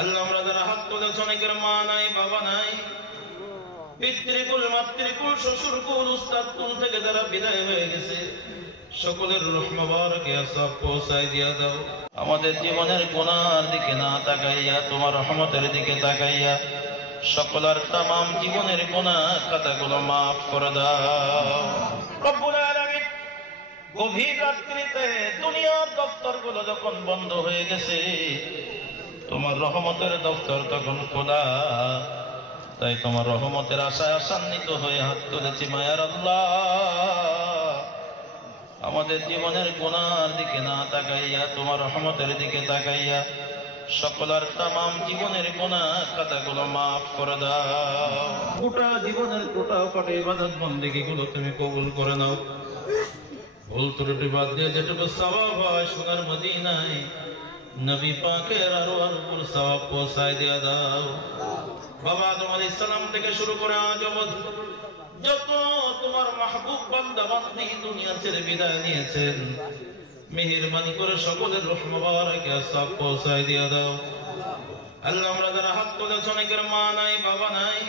আল্লাহ আমরা যারা হাত তুলেছি অনেকের মা নাই বাবা নাই, পিতৃকুল মাতৃকুল শ্বশুরকুল উস্তাদকুল থেকে যারা বিদায় হয়ে গেছে সকলের রূহ মুবারকে সব পৌঁছায় দিয়া দাও। আমাদের জীবনের গুনার দিকে না তাকাইয়া তোমার রহমতের দিকে তাকাইয়া সকলের তামাম জীবনের গুনাহ খাতাগুলো মাফ করে দাও রব্বুল আলামিন। গভীর রাত্রিতে দুনিয়ার দপ্তরগুলো যখন বন্ধ হয়ে গেছে তোমার রহমতের দপ্তর তখন খোলা, তাই তোমার রহমতের আশায় আশান্বিত হয়ে হাত তুলেছি মায়ার আল্লাহ। আমাদের জীবনের গুনার দিকে না তাকাইয়া তোমার রহমতের দিকে তাকাইয়া সকলের তামাম জীবনের গুনাহ খাতাগুলো মাফ করে দাও। গোটা জীবনের গোটা কটে ইবাদত বন্দেগীগুলো তুমি কবুল করে নাও। ভুল ত্রুটি বাদ দিয়ে যেটুকু সওয়াব হয় সোনার মদিনায় নবী পাকের আরওয়ার সওয়াব পৌঁছায় দিয়া দাও। বাবা আদম আলাইহিস সালাম থেকে শুরু করে আজ অবধি যত তোমার মাহবুব বান্দা বান্দি দুনিয়া ছেড়ে বিদায় নিয়েছেন মেহেরবানি করে সকলের রূহ মুবারকে সওয়াব পৌঁছায় দিয়া দাও। আল্লাহ আমরা যারা হাত তুলেছি অনেকের মা নাই বাবা নাই,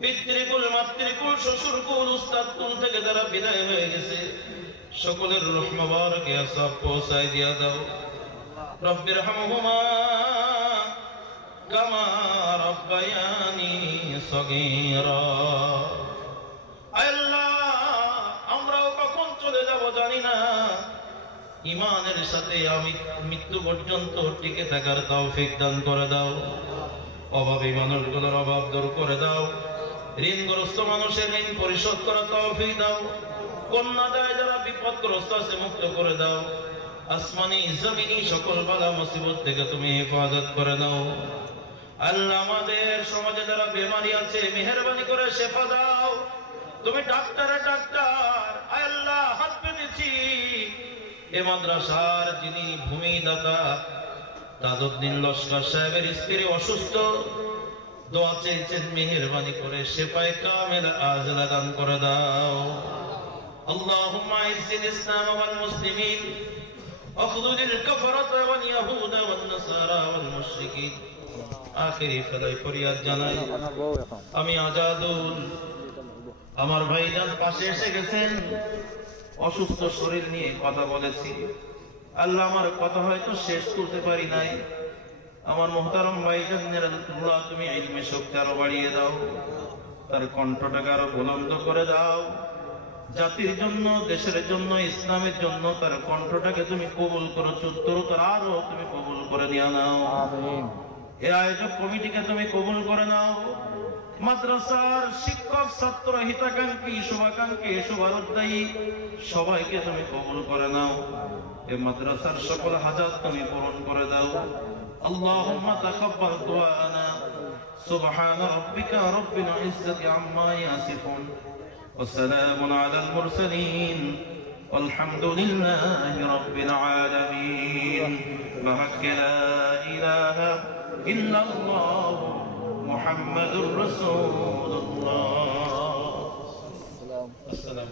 পিতৃকুল মাতৃকুল শ্বশুরকুল উস্তাদকুল থেকে যারা বিদায় হয়ে গেছে সকলের রূহ মুবারকে সওয়াব পৌঁছায় দিয়া দাও। রব্বিরহামহুমা কামা রাব্বায়ানি সগীরা। আল্লাহ আমরাও কখন চলে যাব জানি না, ঈমানের সাথে আমি মৃত্যু পর্যন্ত টিকে থাকার তৌফিক দান করে দাও। অভাবী মানুষগুলোর অভাব দূর করে দাও, ঋণগ্রস্ত মানুষের ঋণ পরিশোধ করার তৌফিক দাও, কন্যাদায় যারা বিপদগ্রস্ত আছে মুক্ত করে দাও। আসমানি জমিনি সকল বালা মুসিবত থেকে তুমি হেফাজত করে নাও। আল্লাহ আমাদের সমাজে যারা বেমারি আছে মেহেরবানি করে শেফা দাও। তুমি ডাক্তারের ডাক্তার, আল্লাহ হাত পেতেছি এ মাদ্রাসার যিনি ভূমিদাতা তাজউদ্দিন লস্কর সাহেবের স্ত্রী অসুস্থ, দোয়া চেয়েছেন মেহেরবানি করে শেফায়ে কামিল আজলা দান করে দাও। আল্লাহুম্মা আইজ্জিল ইসলাম ওয়াল মুসলিমিন ওয়াখযুলিল কাফারাতা ওয়াল ইয়াহুদা ওয়ান নাসারা ওয়াল মুশরিকিন। আখিরি ফেদাই ফরিয়াদ জানাই আমি আজাদুল, আমার ভাইজান পাশে এসে গেছেন, অসুস্থ শরীর নিয়ে কথা বলেছি। আল্লাহ আমার কথা হয়তো শেষ করতে পারি নাই, আমার মুহতারম ভাইজানের আল্লাহ তুমি ইলমে শক্তি আরো বাড়িয়ে দাও, তার কণ্ঠটাকে আরো বুলন্দ করে দাও। জাতির জন্য দেশের জন্য ইসলামের জন্য তার কণ্ঠটাকে তুমি কবুল করো, উত্তরোত্তর আরো তুমি কবুল করে নিয়ে নাও। এই আয়োজক কমিটিকে তুমি কবুল করে নাও। মাদ্রাসার শিক্ষক ছাত্র হিতাকাঙ্ক্ষী শুভাকাঙ্ক্ষী শুভারোদ্দায়ী সবাইকে তুমি কবুল করে নাও। এই মাদ্রাসার সকল হাজাত তুমি পূরণ করে দাও। আল্লাহুম্মা তাকাব্বাল দুআনা সুবহান রাব্বিকা রাব্বিল ইজ্জাতি আম্মা ইয়াসিফুন ওয়া সালামুন আলাল মুরসালিন والحمد لله رب العالمين. بحق لا إله إلا الله محمد رسول الله. السلام